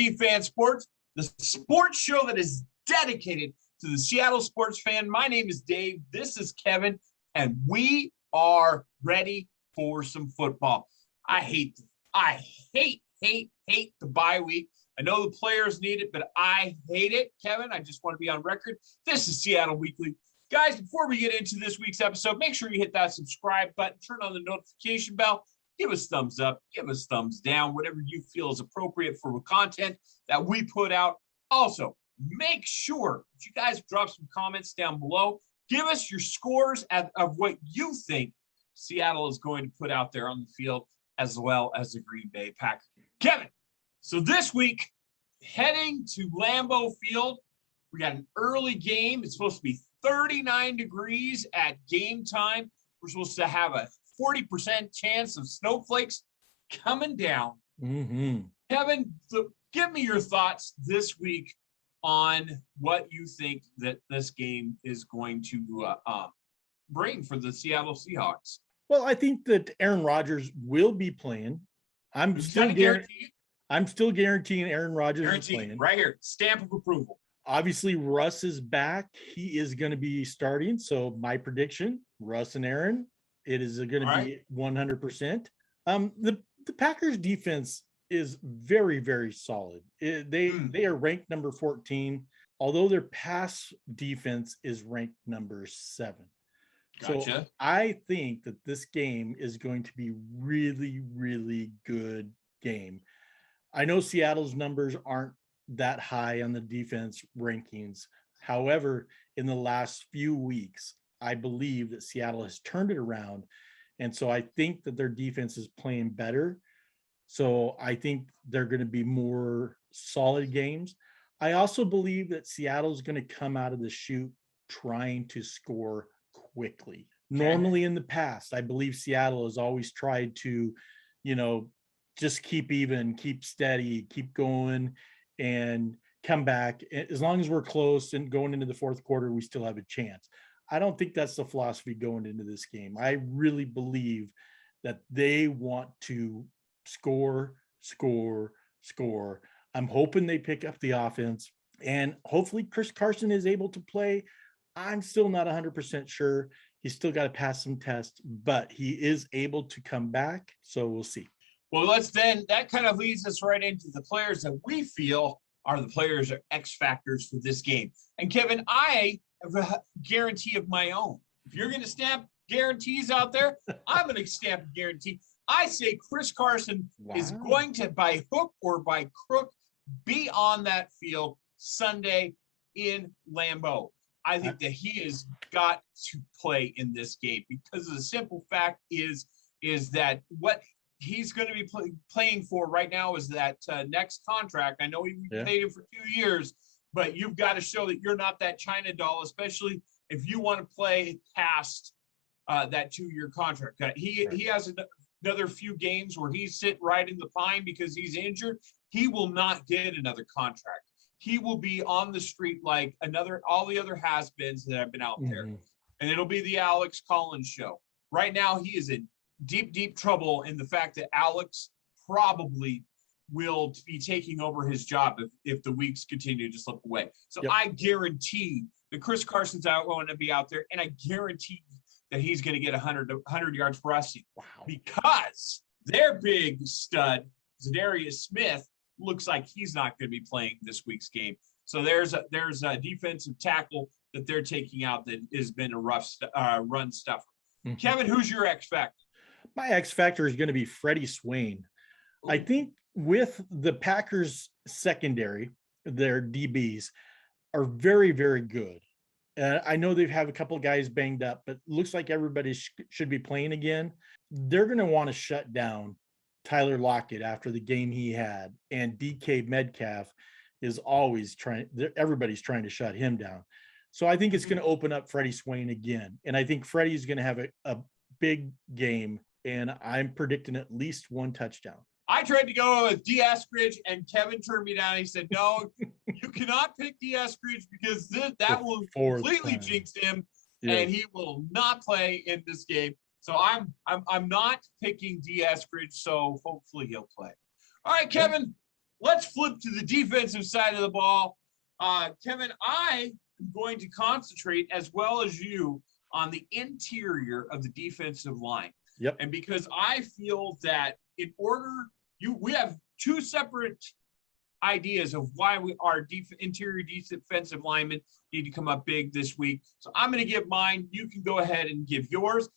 C Fan Sports, the sports show that is dedicated to the Seattle sports fan. My name is Dave. This is Kevin, and we are ready for some football. I hate the bye week. I know the players need it, but I hate it. Kevin, I just want to be on record. This is Seattle Weekly. Guys, before we get into this week's episode, make sure you hit that subscribe button, turn on the notification bell, give us thumbs up, give us thumbs down, whatever you feel is appropriate for the content that we put out. Also, make sure that you guys drop some comments down below. Give us your scores of what you think Seattle is going to put out there on the field, as well as the Green Bay Packers. Kevin, so this week, heading to Lambeau Field, we got an early game. It's supposed to be 39 degrees at game time. We're supposed to have a 40% chance of snowflakes coming down. Mm-hmm. Kevin, so give me your thoughts this week on what you think that this game is going to bring for the Seattle Seahawks. Well, I think that Aaron Rodgers will be playing. I'm still guaranteeing Aaron Rodgers is playing. Right here, stamp of approval. Obviously, Russ is back. He is going to be starting. So my prediction, Russ and Aaron, it is going to be 100%. The Packers defense is very, very solid. They are ranked number 14, although their pass defense is ranked number 7. Gotcha. So I think that this game is going to be really, really good game. I know Seattle's numbers aren't that high on the defense rankings. However, in the last few weeks, I believe that Seattle has turned it around. And so I think that their defense is playing better. So I think they're going to be more solid games. I also believe that Seattle's going to come out of the chute trying to score quickly. Okay. Normally in the past, I believe Seattle has always tried to, just keep even, keep steady, keep going, and come back. As long as we're close and going into the fourth quarter, we still have a chance. I don't think that's the philosophy going into this game. I really believe that they want to score. I'm hoping they pick up the offense, and hopefully Chris Carson is able to play. I'm still not 100% sure. He's still got to pass some tests, but he is able to come back. So we'll see. Well, that kind of leads us right into the players that we feel are the players or X factors for this game. And Kevin, I have a guarantee of my own. If you're going to stamp guarantees out there, I'm going to stamp a guarantee. I say Chris Carson is going to, by hook or by crook, be on that field Sunday in Lambeau. I think that he has got to play in this game because the simple fact is that what he's going to be playing for right now is that next contract. I know he paid him for 2 years, but you've got to show that you're not that China doll, especially if you want to play past that 2-year contract. He has another few games where he's sitting right in the pine because he's injured. He will not get another contract. He will be on the street like all the other has-beens that have been out there. And it'll be the Alex Collins show. Right now, he is in deep, deep trouble in the fact that Alex probably will be taking over his job if the weeks continue to slip away. So I guarantee that Chris Carson's going to be out there, and I guarantee that he's going to get 100 yards rushing. Wow. Because their big stud, Zadarius Smith, looks like he's not going to be playing this week's game. So there's a defensive tackle that they're taking out that has been a rough run stuffer. Mm-hmm. Kevin, who's your X factor? My X factor is going to be Freddie Swain. Ooh. I think with the Packers secondary, their DBs are very, very good. I know they have a couple of guys banged up, but it looks like everybody should be playing again. They're going to want to shut down Tyler Lockett after the game he had, and DK Metcalf is always everybody's trying to shut him down. So I think it's going to open up Freddie Swain again. And I think Freddie's going to have a big game, and I'm predicting at least 1 touchdown. I tried to go with D. Eskridge, and Kevin turned me down. He said, no, you cannot pick D. Eskridge because that will completely jinx him, and he will not play in this game. So I'm not picking D. Eskridge, so hopefully he'll play. All right, Kevin, let's flip to the defensive side of the ball. Kevin, I am going to concentrate as well as you on the interior of the defensive line. Yep. And because I feel that in order we have two separate ideas of why our interior defensive linemen need to come up big this week. So I'm going to give mine. You can go ahead and give yours.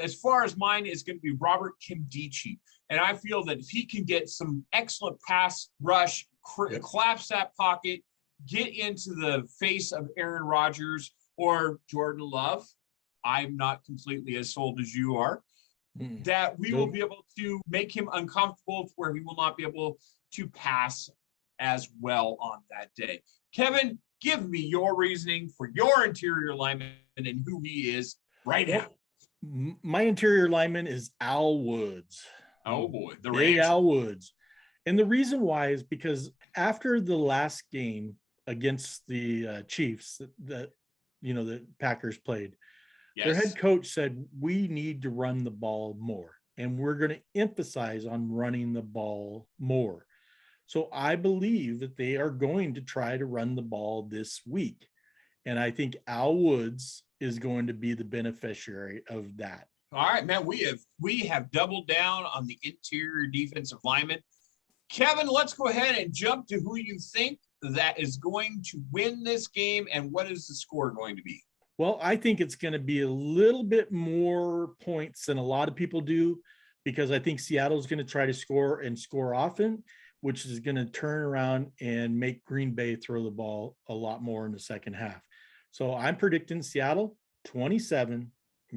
As far as mine is going to be Robert Kimdichie. And I feel that if he can get some excellent pass rush, collapse that pocket, get into the face of Aaron Rodgers or Jordan Love, I'm not completely as sold as you are, that we will be able to make him uncomfortable to where he will not be able to pass as well on that day. Kevin, give me your reasoning for your interior lineman and who he is right now. My interior lineman is Al Woods. Oh boy, the Big Rams. Al Woods. And the reason why is because after the last game against the Chiefs that the Packers played, their head coach said, we need to run the ball more, and we're going to emphasize on running the ball more. So I believe that they are going to try to run the ball this week. And I think Al Woods is going to be the beneficiary of that. All right, man, we have doubled down on the interior defensive lineman. Kevin, let's go ahead and jump to who you think that is going to win this game, and what is the score going to be? Well, I think it's going to be a little bit more points than a lot of people do, because I think Seattle's going to try to score and score often, which is going to turn around and make Green Bay throw the ball a lot more in the second half. So I'm predicting Seattle 27,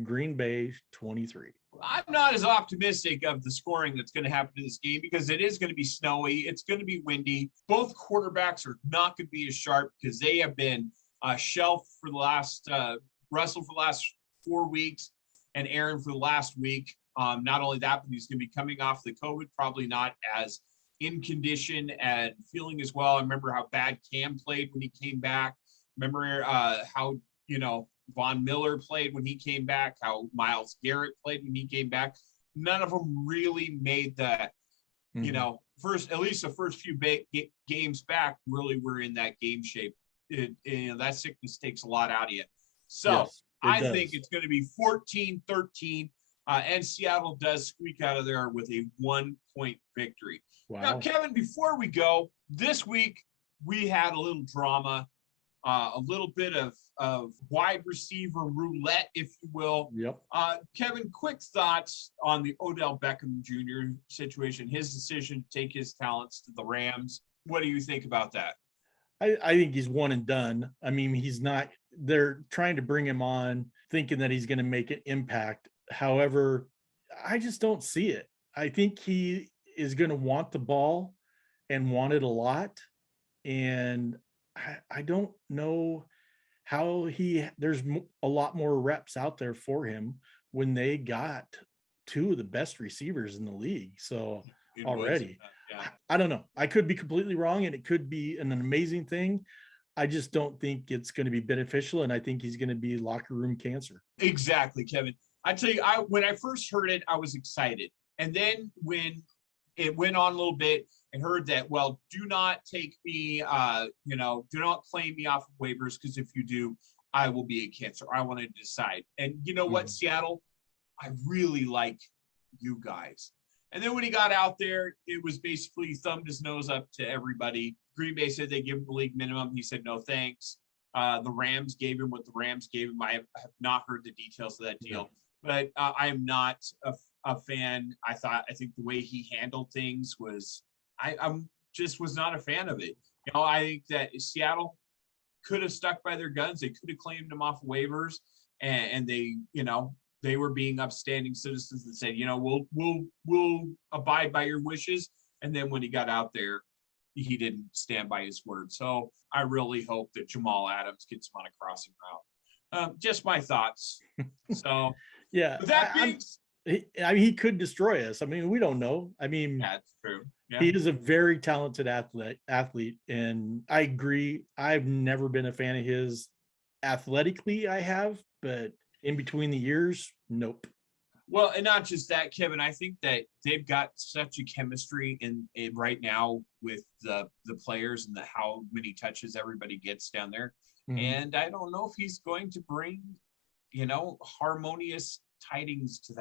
Green Bay 23. I'm not as optimistic of the scoring that's going to happen in this game because it is going to be snowy. It's going to be windy. Both quarterbacks are not going to be as sharp because they have been shelved for the last Russell for the last 4 weeks and Aaron for the last week. Not only that, but he's going to be coming off the COVID, probably not as in condition and feeling as well. I remember how bad Cam played when he came back. Remember how, Von Miller played when he came back, how Myles Garrett played when he came back. None of them really made that, first, at least the first few games back really were in that game shape. That sickness takes a lot out of you. So yes, I think it's going to be 14-13, and Seattle does squeak out of there with a 1-point victory. Wow. Now, Kevin, before we go, this week we had a little drama, a little bit of wide receiver roulette, if you will. Yep. Kevin, quick thoughts on the Odell Beckham Jr. situation, his decision to take his talents to the Rams. What do you think about that? I think he's one and done. I mean, he's not – they're trying to bring him on thinking that he's going to make an impact. However, I just don't see it. I think he is going to want the ball and want it a lot. And I don't know how there's a lot more reps out there for him when they got two of the best receivers in the league. So already, I don't know. I could be completely wrong, and it could be an amazing thing. I just don't think it's going to be beneficial, and I think he's going to be locker room cancer. Exactly, Kevin. I tell you, when I first heard it, I was excited. And then when it went on a little bit and heard that, well, do not take me, do not claim me off of waivers, because if you do, I will be a cancer. I want to decide. And you know what, Seattle? I really like you guys. And then when he got out there, it was basically thumbed his nose up to everybody. Green Bay said they give him the league minimum. He said, no, thanks. The Rams gave him what the Rams gave him. I have not heard the details of that deal, but I am not a fan. I think the way he handled things was, I'm just was not a fan of it. I think that Seattle could have stuck by their guns. They could have claimed him off waivers, and they, they were being upstanding citizens that said, we'll abide by your wishes. And then when he got out there, he didn't stand by his word. So I really hope that Jamal Adams gets him on a crossing route. Just my thoughts. So yeah, he could destroy us. I mean, we don't know. I mean, that's true. Yeah. He is a very talented athlete, and I agree. I've never been a fan of his athletically. I have, but in between the years, nope. Well, and not just that, Kevin. I think that they've got such a chemistry in right now with the players and how many touches everybody gets down there. Mhm. And I don't know if he's going to bring, harmonious tidings to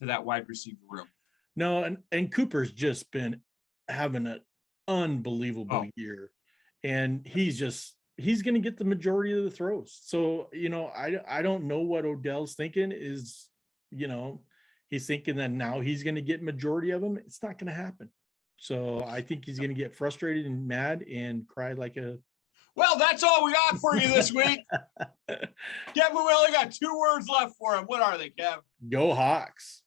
that wide receiver room. No, and Cooper's just been having an unbelievable Oh. year, and he's going to get the majority of the throws. So I don't know what Odell's thinking is. He's thinking that now he's going to get majority of them. It's not going to happen. So I think he's going to get frustrated and mad and cry like a. Well, that's all we got for you this week. Kevin, we only got 2 words left for him. What are they, Kev? Go Hawks.